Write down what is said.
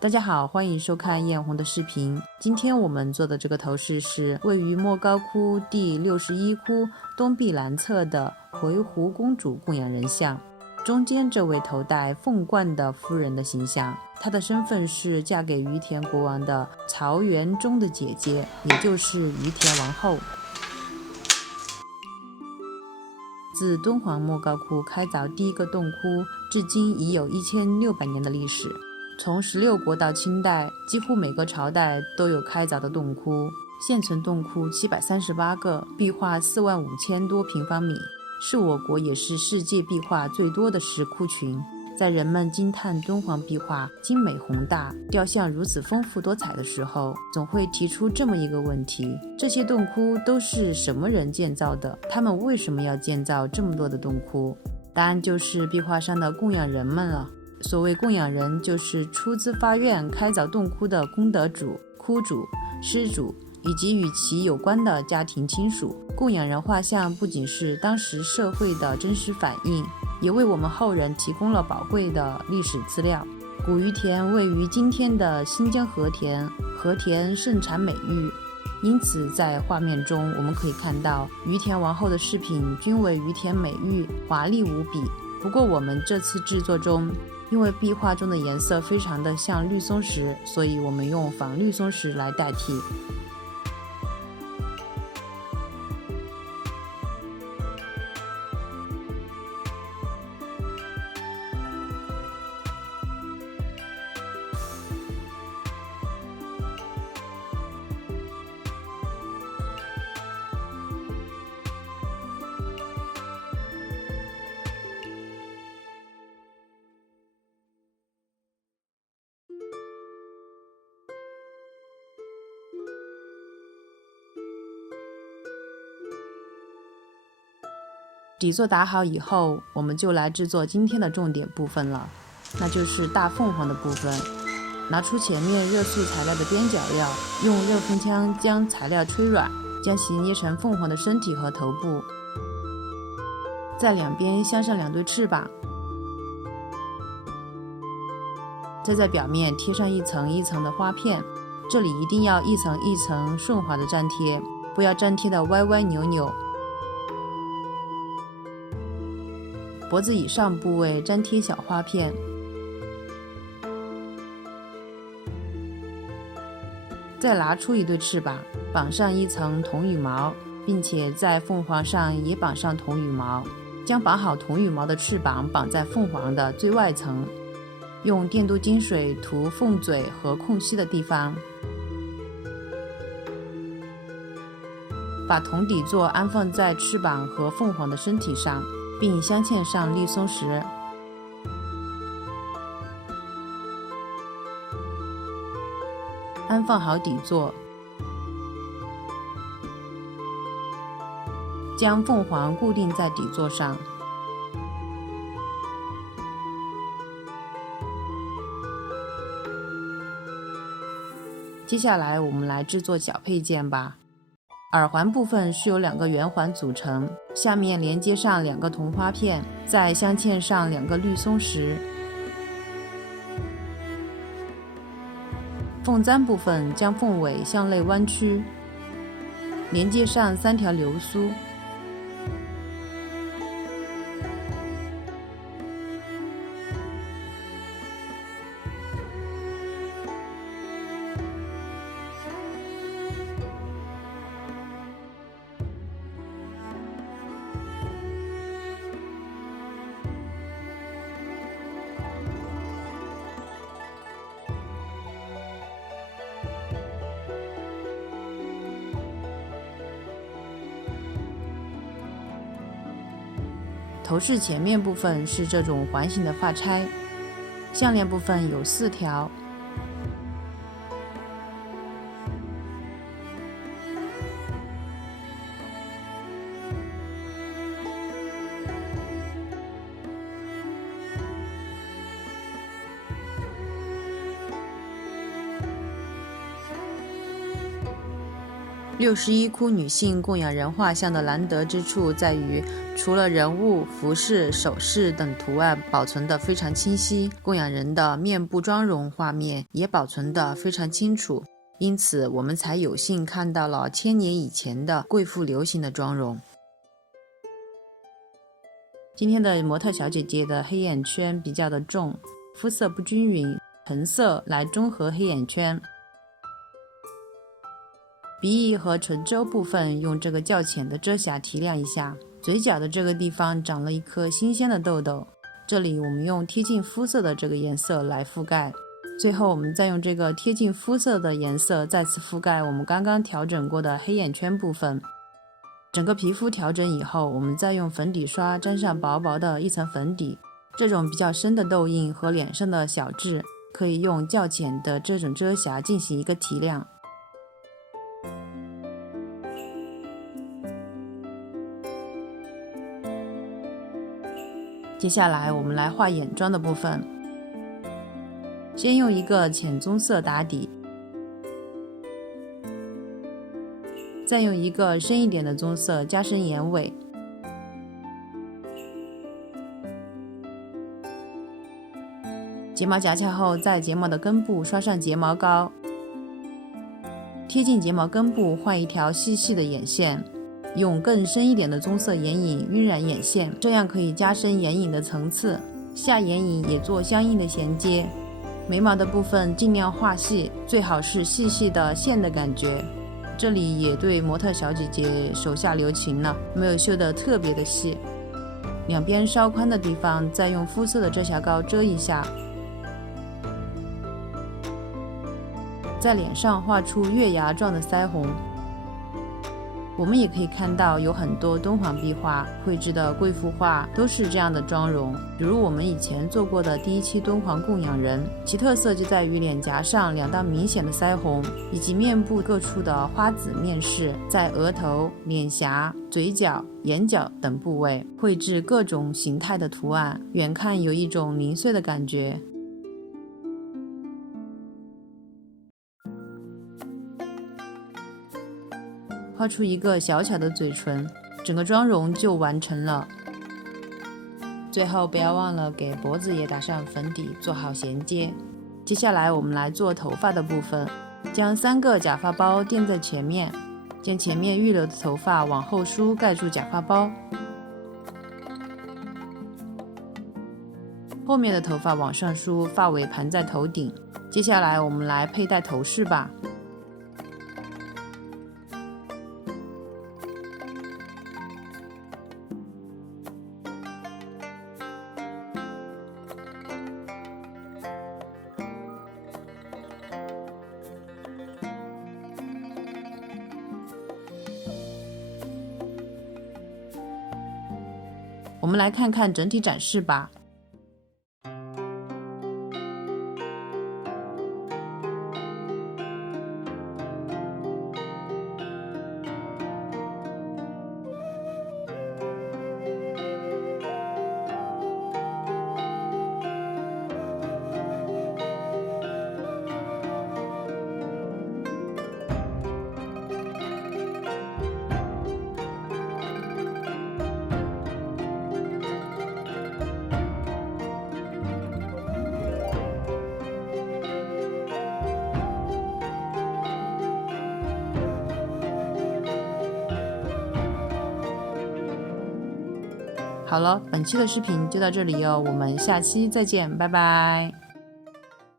大家好，欢迎收看艳红的视频。今天我们做的这个头饰是位于莫高窟第61窟东壁南侧的回鹘公主供养人像，中间这位头戴凤冠的夫人的形象，她的身份是嫁给于田国王的曹元忠的姐姐，也就是于田王后。自敦煌莫高窟开凿第一个洞窟至今已有1600年的历史，从16国到清代，几乎每个朝代都有开凿的洞窟。现存洞窟738个，壁画45000多平方米，是我国也是世界壁画最多的石窟群。在人们惊叹敦煌壁画精美宏大，雕像如此丰富多彩的时候，总会提出这么一个问题：这些洞窟都是什么人建造的？他们为什么要建造这么多的洞窟？答案就是壁画上的供养人们了。所谓供养人，就是出资发愿开凿洞窟的功德主、窟主、施主以及与其有关的家庭亲属。供养人画像不仅是当时社会的真实反映，也为我们后人提供了宝贵的历史资料。古于田位于今天的新疆和田，和田盛产美玉，因此在画面中我们可以看到于田王后的饰品均为于田美玉，华丽无比。不过我们这次制作中，因为壁画中的颜色非常的像绿松石，所以我们用仿绿松石来代替。底座打好以后，我们就来制作今天的重点部分了，那就是大凤凰的部分。拿出前面热塑材料的边角料，用热风枪将材料吹软，将其捏成凤凰的身体和头部，在两边镶上2对翅膀，再在表面贴上一层一层的花片，这里一定要一层一层顺滑的粘贴，不要粘贴的歪歪扭扭。脖子以上部位粘贴小花片，再拿出1对翅膀，绑上一层铜羽毛，并且在凤凰上也绑上铜羽毛，将绑好铜羽毛的翅膀绑在凤凰的最外层，用电镀金水涂凤嘴和空隙的地方，把铜底座安放在翅膀和凤凰的身体上，并镶嵌上绿松石。安放好底座，将凤凰固定在底座上。接下来我们来制作小配件吧。耳环部分是由2个圆环组成，下面连接上2个铜花片，再镶嵌上2个绿松石。凤簪部分将凤尾向内弯曲，连接上3条流苏。头饰前面部分是这种环形的发钗，项链部分有4条。61窟女性供养人画像的难得之处在于，除了人物、服饰、首饰等图案保存得非常清晰，供养人的面部妆容画面也保存得非常清楚，因此我们才有幸看到了千年以前的贵妇流行的妆容。今天的模特小姐姐的黑眼圈比较的重，肤色不均匀，橙色来中和黑眼圈。鼻翼和唇周部分用这个较浅的遮瑕提亮一下，嘴角的这个地方长了一颗新鲜的痘痘，这里我们用贴近肤色的这个颜色来覆盖，最后我们再用这个贴近肤色的颜色再次覆盖我们刚刚调整过的黑眼圈部分。整个皮肤调整以后，我们再用粉底刷沾上薄薄的一层粉底，这种比较深的痘印和脸上的小痣可以用较浅的这种遮瑕进行一个提亮。接下来我们来画眼妆的部分，先用一个浅棕色打底，再用一个深一点的棕色加深眼尾，睫毛夹翘后，在睫毛的根部刷上睫毛膏，贴近睫毛根部画一条细细的眼线，用更深一点的棕色眼影晕染眼线，这样可以加深眼影的层次，下眼影也做相应的衔接。眉毛的部分尽量画细，最好是细细的线的感觉，这里也对模特小姐姐手下留情了，没有修得特别的细。两边稍宽的地方再用肤色的遮瑕膏遮一下，在脸上画出月牙状的腮红。我们也可以看到有很多敦煌壁画绘制的贵妇画都是这样的妆容，比如我们以前做过的第一期敦煌供养人，其特色就在于脸颊上两道明显的腮红，以及面部各处的花紫面饰，在额头、脸颊、嘴角、眼角等部位绘制各种形态的图案，远看有一种零碎的感觉。画出一个小巧的嘴唇，整个妆容就完成了。最后不要忘了给脖子也打上粉底，做好衔接。接下来我们来做头发的部分，将3个假发包垫在前面，将前面预留的头发往后梳，盖住假发包，后面的头发往上梳，发尾盘在头顶。接下来我们来佩戴头饰吧。我们来看看整体展示吧。好了，本期的视频就到这里哦，我们下期再见，拜拜。